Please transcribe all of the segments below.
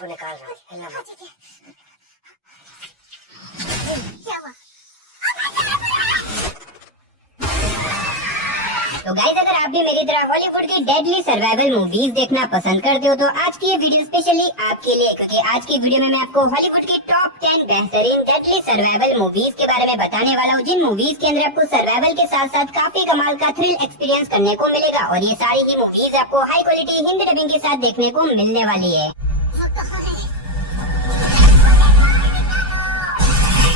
को निकाल रहा हूँ, हिलना मत। तो गाइस, अगर आप भी मेरी तरह हॉलीवुड की डेडली सर्वाइवल मूवीज देखना पसंद करते हो तो आज की ये वीडियो स्पेशली आपके लिए, क्योंकि आज की वीडियो में मैं आपको हॉलीवुड की टॉप 10 बेहतरीन डेडली सर्वाइवल मूवीज के बारे में बताने वाला हूँ, जिन मूवीज के अंदर आपको सर्वाइवल के साथ साथ काफी कमाल का थ्रिल एक्सपीरियंस करने को मिलेगा। और ये सारी ही मूवीज आपको हाई क्वालिटी हिंदी डबिंग के साथ देखने को मिलने वाली है।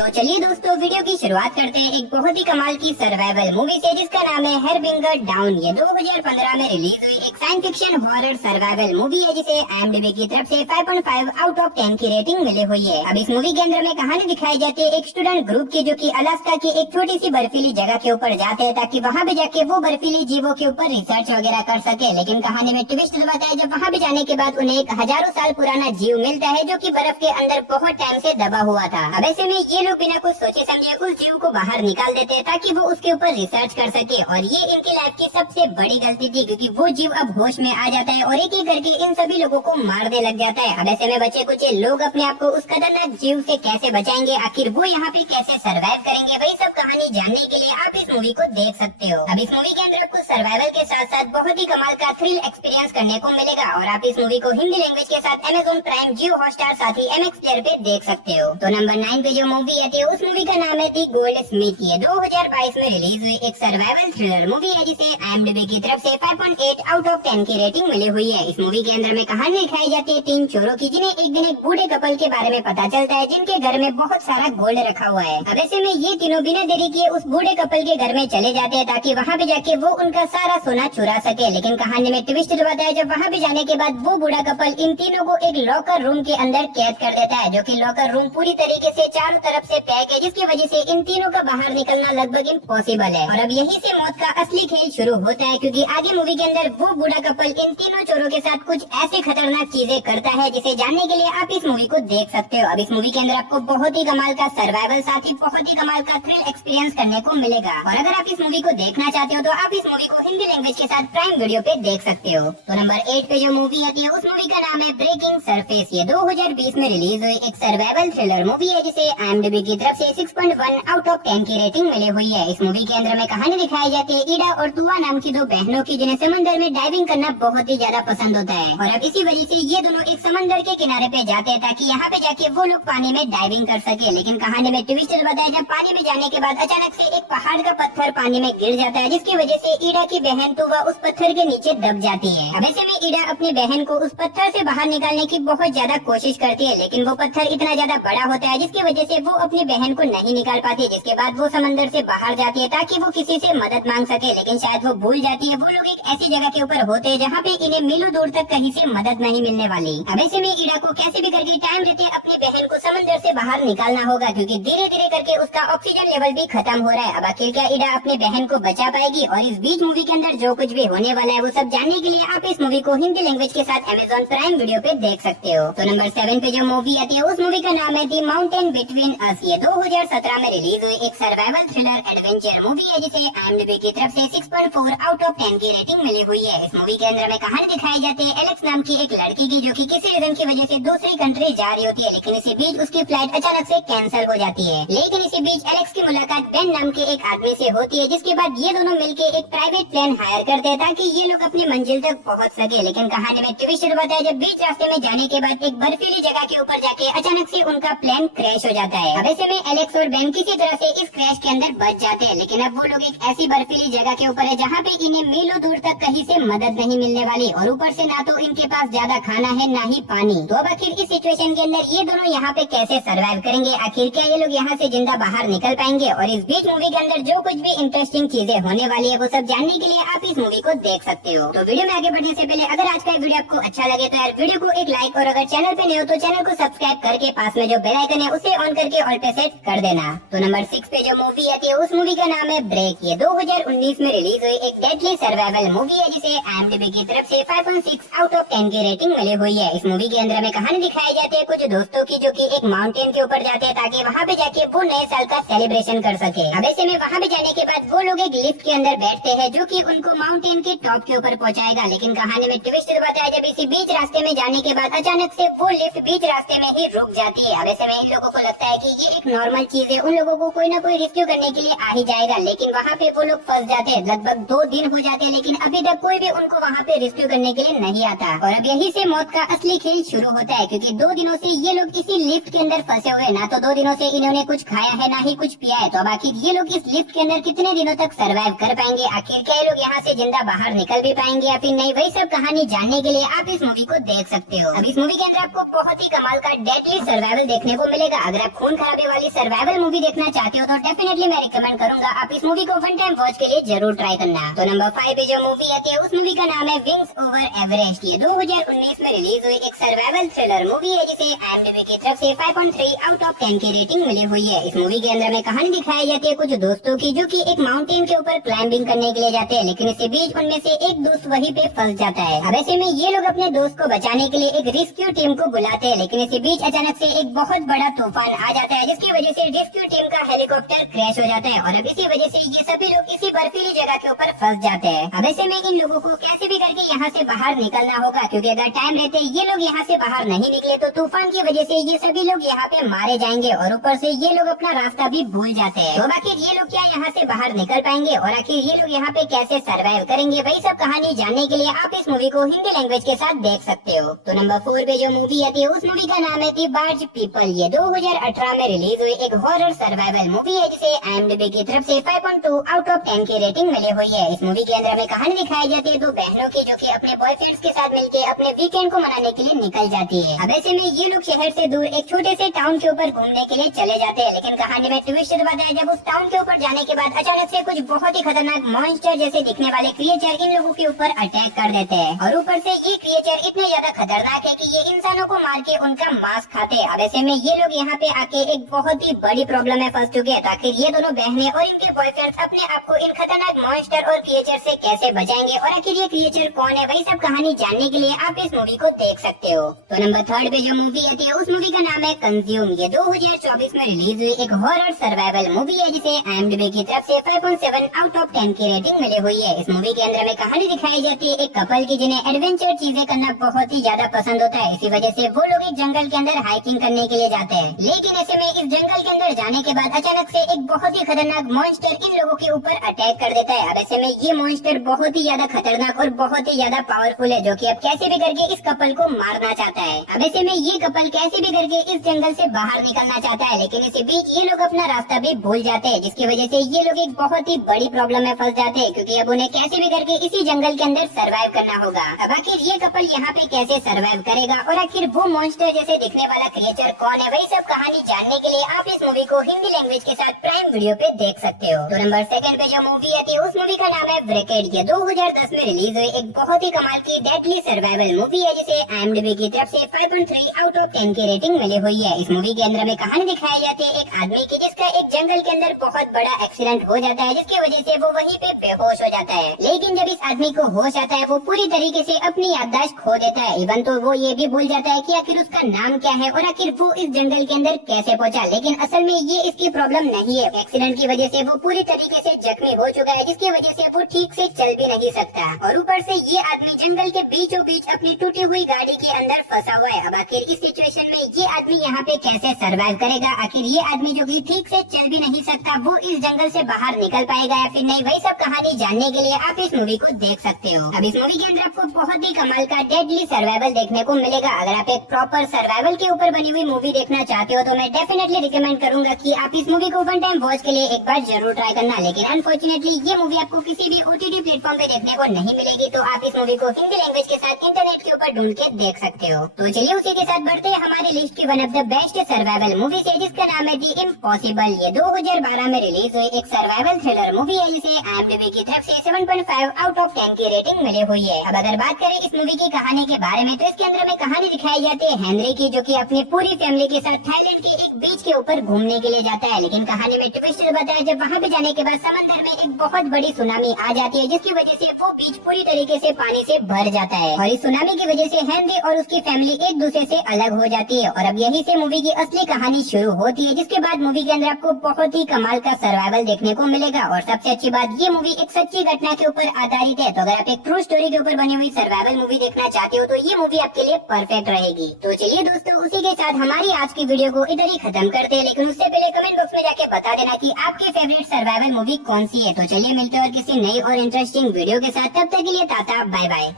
तो चलिए दोस्तों, वीडियो की शुरुआत करते हैं एक बहुत ही कमाल की सर्वाइवल मूवी से, जिसका नाम है हरबिंगर डाउन। ये 2015 में रिलीज हुई एक science fiction horror survival movie है, जिसे IMDb की तरफ से 5.5 आउट ऑफ 10 की रेटिंग मिली हुई है। अब इस मूवी के अंदर में कहानी दिखाई जाती है एक स्टूडेंट ग्रुप की, जो कि अलास्का की एक छोटी सी बर्फीली जगह के ऊपर जाते हैं ताकि वहाँ पे जाके वो बर्फीली जीवों के ऊपर रिसर्च वगैरह कर सके। लेकिन कहानी में ट्विस्ट लगाता है जब वहाँ पे जाने के बाद उन्हें एक हजारों साल पुराना जीव मिलता है, जो की बर्फ के अंदर बहुत टाइम से दबा हुआ था। अब ऐसे में ये बिना कुछ सोचे समझे उस जीव को बाहर निकाल देते हैं ताकि वो उसके ऊपर रिसर्च कर सके। और ये इनकी लाइफ की सबसे बड़ी गलती थी, क्योंकि वो जीव अब होश में आ जाता है और एक एक करके इन सभी लोगों को मारने लग जाता है। अब ऐसे में बचे कुछ लोग अपने आप को उस खतरनाक जीव से कैसे बचाएंगे, आखिर वो यहाँ पे कैसे सर्वाइव करेंगे, वही सब कहानी जानने के लिए आप इस मूवी को देख सकते हो। अब इस मूवी के अंदर आपको सर्वाइवल के साथ साथ बहुत ही कमाल का थ्रिल एक्सपीरियंस करने को मिलेगा। और आप इस मूवी को हिंदी लैंग्वेज के साथ Amazon प्राइम, जियो हॉटस्टार साथ ही MX प्लेयर पे देख सकते हो। तो नंबर 9 पे जो मूवी आती है उस मूवी का नाम है दी गोल्ड स्मिथ। ये 2022 में रिलीज हुई एक सर्वाइवल थ्रिलर मूवी है, जिसे IMDb की तरफ से 5.8 आउट ऑफ 10 की रेटिंग मिली हुई है। इस मूवी के अंदर में कहानी दिखाई जाती है 3 चोरों की, जिन्हें एक दिन एक बूढ़े कपल के बारे में पता चलता है, जिनके घर में बहुत सारा गोल्ड रखा हुआ है। अब ऐसे में ये तीनों बिना देरी किए उस बूढ़े कपल के घर में चले जाते हैं ताकि वहाँ पे जाके वो उनका सारा सोना चुरा सके। लेकिन कहानी में ट्विस्ट लगाता है जब वहाँ पे जाने के बाद वो बूढ़ा कपल इन तीनों को एक लॉकर रूम के अंदर कैद कर देता है, जो कि लॉकर रूम पूरी तरीके से चारों तरफ से पैक है, जिसकी वजह से इन तीनों का बाहर निकलना लगभग इम्पॉसिबल है। और अब यहीं से मौत का असली खेल शुरू होता है, क्योंकि आगे मूवी के अंदर वो बूढ़ा कपल इन तीनों चोरों के साथ कुछ ऐसे खतरनाक चीजें करता है, जिसे जानने के लिए आप इस मूवी को देख सकते हो। अब इस मूवी के अंदर आपको बहुत ही कमाल का सर्वाइवल साथ ही बहुत ही कमाल का थ्रिल एक्सपीरियंस करने को मिलेगा। और अगर आप इस मूवी को देखना चाहते हो तो आप इस मूवी को हिंदी लैंग्वेज के साथ प्राइम वीडियो पे देख सकते हो। तो नंबर 8 पे जो मूवी आती है उस मूवी का नाम है ब्रेकिंग सरफेस। ये 2020 में रिलीज हुई एक सर्वाइवल थ्रिलर मूवी है, जिसे IMDb की तरफ से 6.1 आउट ऑफ 10 की रेटिंग मिली हुई है। इस मूवी के अंदर में कहानी दिखाई जाती है ईडा और तुआ नाम की 2 बहनों की, जिन्हें समंदर में डाइविंग करना बहुत ही ज्यादा पसंद होता है। और अब इसी वजह से ये दोनों एक समंदर के किनारे पे जाते हैं ताकि यहाँ पे जाके वो लोग पानी में डाइविंग कर सके। लेकिन कहानी में ट्विस्ट बताया जब पानी में जाने के बाद अचानक से एक पहाड़ का पत्थर पानी में गिर जाता है, जिसकी वजह से ईडा की बहन तुआ उस पत्थर के नीचे दब जाती है। अब ऐसे में ईडा अपनी बहन को उस पत्थर से बाहर निकालने की बहुत ज्यादा कोशिश करती है, लेकिन वो पत्थर इतना ज्यादा बड़ा होता है जिसकी वजह से वो अपनी बहन को नहीं निकाल पाती। जिसके बाद वो समंदर से बाहर जाती है ताकि वो किसी से मदद मांग सके, लेकिन शायद वो भूल जाती है वो लोग एक ऐसी जगह के ऊपर होते हैं जहाँ पे इन्हें मीलों दूर तक कहीं से मदद नहीं मिलने वाली। अब ऐसे में ईडा को कैसे भी करके टाइम रहते अपनी बहन को समंदर से बाहर निकालना होगा, क्योंकि धीरे धीरे करके उसका ऑक्सीजन लेवल भी खत्म हो रहा है। अब आखिर क्या ईडा अपनी बहन को बचा पाएगी? और इस बीच मूवी के अंदर जो कुछ भी होने वाला है वो सब जानने के लिए आप इस मूवी को हिंदी लैंग्वेज के साथ Amazon प्राइम वीडियो पे देख सकते हो। तो नंबर 7 पे जो मूवी आती है उस मूवी का नाम है दी माउंटेन बिटवीन अस। ये 2017 में रिलीज हुई एक सर्वाइवल थ्रिलर एडवेंचर मूवी है, जिसे IMDb की तरफ से 6.4 आउट ऑफ 10 की रेटिंग मिली हुई है। इस मूवी के अंदर में कहानी दिखाई जाती है एलेक्स नाम की एक लड़की की, जो कि किसी रीजन की वजह से दूसरी कंट्री जा रही होती है, लेकिन इसी बीच उसकी फ्लाइट अचानक से कैंसिल हो जाती है। लेकिन इसी बीच एलेक्स की मुलाकात बेन नाम के एक आदमी से होती है, जिसके बाद ये दोनों मिलकर एक प्राइवेट प्लेन हायर करते हैं ताकि ये लोग अपनी मंजिल तक पहुंच सके। लेकिन कहानी में ट्विस्ट बताया है जब बीच रास्ते में जाने के बाद एक बर्फीली जगह के ऊपर जाके अचानक से उनका प्लेन क्रैश हो जाता है। अब ऐसे में एलेक्स और बेन किसी तरह से इस क्रैश के अंदर बच जाते हैं, लेकिन अब वो लोग एक ऐसी बर्फीली जगह के ऊपर है जहाँ पे इन्हें मीलों दूर तक कहीं से मदद नहीं मिलने वाली, और ऊपर से ना तो इनके पास ज्यादा खाना है ना ही पानी। तो अब आखिर इस सिचुएशन के अंदर ये दोनों यहाँ पे कैसे सर्वाइव करेंगे? आखिर क्या ये लोग यहाँ से जिंदा बाहर निकल पाएंगे? और इस बीच मूवी के अंदर जो कुछ भी इंटरेस्टिंग चीजें होने वाली है वो सब जानने के लिए आप इस मूवी को देख सकते हो। तो वीडियो में आगे बढ़ने से पहले अगर आज का वीडियो आपको अच्छा लगे तो यार वीडियो को एक लाइक, और अगर चैनल पे नए हो तो चैनल को सब्सक्राइब करके पास में जो बेल आइकन है उसे ऑन करके ऑल पे सेट कर देना। तो नंबर 6 पे जो मूवी आती है उस मूवी का नाम है ब्रेक। ये 2019 में रिलीज हुई एक डेडली सर्वाइवल मूवी है, जिसे IMDb की तरफ से 5.6 आउट ऑफ 10 की रेटिंग मिली हुई है। इस मूवी के अंदर में कहानी दिखाई जाती है कुछ दोस्तों की, जो कि एक माउंटेन के ऊपर जाते हैं ताकि वहाँ पे जाके वो नए साल का सेलिब्रेशन कर सके। अब ऐसे में वहाँ पे जाने के बाद वो लोग एक लिफ्ट के अंदर बैठते हैं, जो कि उनको माउंटेन के टॉप के ऊपर पहुंचाएगा। लेकिन कहानी में ट्विस्ट बताया जब इसी बीच रास्ते में जाने के बाद अचानक से वो लिफ्ट बीच रास्ते में ही रुक जाती है। अब ऐसे में इन लोगों को लगता है कि ये एक नॉर्मल चीज है, उन लोगों को कोई ना कोई रेस्क्यू करने के लिए आ ही जाएगा। लेकिन वहाँ पे वो लोग फंस जाते हैं। लगभग 2 दिन हो जाते हैं लेकिन अभी तक कोई भी उनको वहाँ पे रेस्क्यू करने के लिए नहीं आता। और अब यही से मौत का असली खेल शुरू होता है, क्योंकि 2 दिनों से ये लोग इसी लिफ्ट के अंदर फंसे हुए। ना तो 2 दिनों से इन्होंने कुछ खाया है ना ही कुछ पिया है। तो अब आखिर ये लोग इस लिफ्ट के अंदर कितने दिनों तक सर्वाइव कर पाएंगे, आखिर क्या ये लोग यहाँ से जिंदा बाहर निकल भी पाएंगे या फिर नहीं, वही सब कहानी जानने के लिए आप इस मूवी को देख सकते हो। अब इस मूवी के अंदर आपको बहुत ही कमाल का डेडली सर्वाइवल देखने को मिलेगा। अगर आप खून खराबे वाली सर्वाइवल मूवी देखना चाहते हो तो डेफिनेटली मैं रिकमेंड करूंगा आप इस मूवी को वन टाइम वॉच के लिए जरूर ट्राई करना। तो नंबर 5 पे जो मूवी आती है उस मूवी का नाम है विंग्स ओवर एवरेस्ट। ये 2019 में रिलीज हुई एक सर्वाइवल थ्रिलर मूवी है जिसे IMDb की तरफ से 5.3 आउट ऑफ 10 की रेटिंग मिली हुई है। इस मूवी के अंदर में कहानी दिखाई जाती है कुछ दोस्तों की जो कि एक माउंटेन के ऊपर क्लाइंबिंग करने के लिए जाते हैं। लेकिन इसी बीच उनमें से एक दोस्त वहीं पे फंस जाता है। अब ऐसे में ये लोग अपने दोस्त को बचाने के लिए एक रेस्क्यू टीम को बुलाते हैं। लेकिन इसी बीच अचानक से एक बहुत बड़ा तूफान आ जाता है जिसकी वजह से रेस्क्यू टीम का हेलीकॉप्टर क्रैश हो जाता है। और अब इसी वजह से ये सभी लोग इसी बर्फीली जगह के ऊपर फंस जाते हैं। अब ऐसे में इन लोगों को कैसे भी करके यहाँ से बाहर निकलना होगा, क्योंकि अगर टाइम रहते ये लोग यहाँ से बाहर नहीं निकले तो तूफान की वजह से ये सभी लोग यहाँ पे मारे जाएंगे और ऊपर से ये लोग अपना रास्ता भी भूल जाते हैं। तो आखिर ये लोग क्या यहाँ से बाहर निकल पाएंगे और आखिर ये लोग यहाँ पे कैसे सर्वाइव करेंगे, वही सब कहानी जानने के लिए आप इस मूवी को हिंदी लैंग्वेज के साथ देख सकते हो। तो नंबर 4 पे जो मूवी आती है उस मूवी का नाम है दी बार्ज पीपल। ये 2018 में रिलीज हुई एक हॉरर सर्वाइवल मूवी है जिसे IMDb की तरफ से 5.2 आउट ऑफ 10 की रेटिंग मिली हुई है। इस मूवी के अंदर में कहानी दिखाई जाती है 2 बहनों की जो कि अपने बॉयफ्रेंड्स के साथ मिलकर अपने वीकेंड को मनाने के लिए निकल जाती है। अब ऐसे में ये लोग शहर से दूर एक छोटे से टाउन के ऊपर घूमने के लिए चले जाते हैं। लेकिन कहानी में ट्विस्ट बताया जब उस टाउन के ऊपर जाने के बाद अचानक से कुछ बहुत ही खतरनाक मॉन्स्टर जैसे दिखने वाले क्रिएचर इन लोगों के ऊपर अटैक कर देते हैं। और ऊपर से ये क्रिएचर इतने ज्यादा खतरनाक है कि ये इंसानों को मार के उनका मांस खाते हैं। अब ऐसे में ये लोग यहाँ पे आके एक बहुत ही बड़ी प्रॉब्लम में फंस चुके हैं। ताकि ये दोनों बहनें और इनके बॉयफ्रेंड्स अपने आप को इन खतरनाक मॉन्स्टर और क्रिएचर से कैसे बचाएंगे और आखिर ये क्रिएचर कौन है, वही सब कहानी जानने के लिए आप इस मूवी को देख सकते हो। तो नंबर 3 पे जो मूवी आती है उस मूवी का नाम है कंज्यूम। ये 2024 में रिलीज हुई एक हॉरर सर्वाइवल मूवी है जिसे IMDb की तरफ से 5.7 आउट ऑफ 10 की रेटिंग मिली हुई है। इस मूवी के अंदर में कहानी दिखाई जाती है एक कपल की जिन्हें एडवेंचर चीजें करना बहुत ही ज्यादा पसंद होता है। इसी वजह से वो लोग एक जंगल के अंदर हाइकिंग करने के लिए जाते हैं। लेकिन ऐसे में इस जंगल के अंदर जाने के बाद अचानक से एक बहुत ही खतरनाक मॉन्स्टर इन लोगों के ऊपर अटैक कर देता है। अब ऐसे में ये मॉन्स्टर बहुत ही ज्यादा खतरनाक और बहुत ही ज्यादा पावरफुल है जो कि अब कैसे भी करके इस कपल को मारना चाहता है। अब ऐसे में ये कपल कैसे भी करके इस जंगल से बाहर निकलना चाहता है। लेकिन इसी बीच ये लोग अपना रास्ता भी भूल जाते हैं जिसकी वजह से ये लोग एक बहुत ही बड़ी प्रॉब्लम में फंस जाते हैं, क्योंकि अब उन्हें कैसे भी करके इसी जंगल के अंदर सर्वाइव करना होगा। अब आखिर ये कपल यहाँ पे कैसे सर्वाइव करेगा और आखिर वो मॉन्स्टर जैसे दिखने वाला क्रिएचर कौन है, वही सब कहानी जानने के लिए आप इस मूवी को हिंदी लैंग्वेज के साथ प्राइम वीडियो पे देख सकते हो। तो नंबर 2 पे जो मूवी आती है उस मूवी का नाम है ब्रेकेड। ये 2010 में रिलीज हुई एक बहुत ही कमाल की डेडली सर्वाइवल मूवी है जिसे IMDb की तरफ से 5.3 आउट ऑफ 10 की रेटिंग मिली हुई है। इस मूवी के अंदर में कहानी दिखाई जाती है एक आदमी की जिसका एक जंगल के अंदर बहुत बड़ा एक्सीडेंट हो जाता है जिसकी वजह से वो वहीं पे बेहोश हो जाता है। लेकिन जब इस आदमी को होश आता है वो पूरी तरीके से अपनी याददाश्त खो देता है। इवन तो वो ये भी भूल जाता है कि आखिर उसका नाम क्या है और आखिर वो इस जंगल के अंदर कैसे पहुंचा। लेकिन असल में ये इसकी प्रॉब्लम नहीं है। एक्सीडेंट की वजह से वो पूरी तरीके से जख्मी हो चुका है जिसकी वजह से वो ठीक से चल भी नहीं सकता। और ऊपर से ये आदमी जंगल के बीचों बीच अपनी टूटी हुई गाड़ी के अंदर फंसा हुआ है। अब आखिर इस सिचुएशन में ये आदमी यहाँ पे कैसे सर्वाइव करेगा, आखिर ये आदमी जो कि ठीक से चल भी नहीं सकता वो इस जंगल से बाहर निकल पाएगा या फिर नहीं, वही सब कहानी जानने के लिए आप इस मूवी को देख सकते हो। अब इस मूवी के अंदर आपको बहुत ही कमाल का डेडली सर्वाइवल देखने को मिलेगा। अगर आप एक प्रॉपर सर्वाइवल के ऊपर बनी हुई मूवी देखना चाहते हो तो मैं डेफिनेटली रिकमेंड करूंगा कि आप इस मूवी को वन टाइम वॉच के लिए एक बार जरूर ट्राई करना। लेकिन अनफॉर्चुनेटली ये मूवी आपको किसी भी OTT प्लेटफॉर्म पे देखने को नहीं मिलेगी, तो आप इस मूवी को हिंदी लैंग्वेज के साथ इंटरनेट के ऊपर ढूंढ के देख सकते हो। तो चलिए उसी के साथ बढ़ते हैं हमारी लिस्ट की one of the best survival movie से जिसका नाम है दी इम्पॉसिबल। ये 2012 में रिलीज हुई एक सर्वाइवल थ्रिलर मूवी है जिसे IMDb की तरफ से 7.5 आउट ऑफ 10 की रेटिंग मिली हुई है। अब अगर बात करें इस मूवी की कहानी के बारे में तो इसके अंदर में कहानी दिखाई जाती है हेनरी की, जो कि अपनी पूरी फैमिली के साथ थाईलैंड के एक बीच के ऊपर घूमने के लिए जाता है। लेकिन कहानी में ट्विस्ट बताया जब वहाँ पे जाने के बाद समंदर में एक बहुत बड़ी सुनामी आ जाती है जिसकी वजह से वो बीच पूरी तरीके से पानी से भर जाता है। और इस सुनामी की वजह से हेनरी और उसकी फैमिली एक दूसरे से अलग हो जाती है। और अब यही से मूवी की असली कहानी शुरू होती है, जिसके बाद मूवी के अंदर आपको बहुत ही कमाल का सर्वाइवल देखने को मिलेगा। और सबसे अच्छी बात, ये मूवी एक सच्ची घटना के ऊपर आधारित है। तो अगर आप एक ट्रू स्टोरी के ऊपर बनी हुई सर्वाइवल मूवी देखना चाहते हो तो ये मूवी आपके लिए परफेक्ट रहेगी। तो चलिए दोस्तों, उसी के साथ हमारी आज की वीडियो को इधर ही खत्म करते हैं, लेकिन उससे पहले कमेंट बॉक्स में जाके बता देना कि आपकी फेवरेट सर्वाइवल मूवी कौन सी है। तो चलिए मिलते हैं और किसी नई और इंटरेस्टिंग वीडियो के साथ, तब तक के लिए टाटा बाय बाय।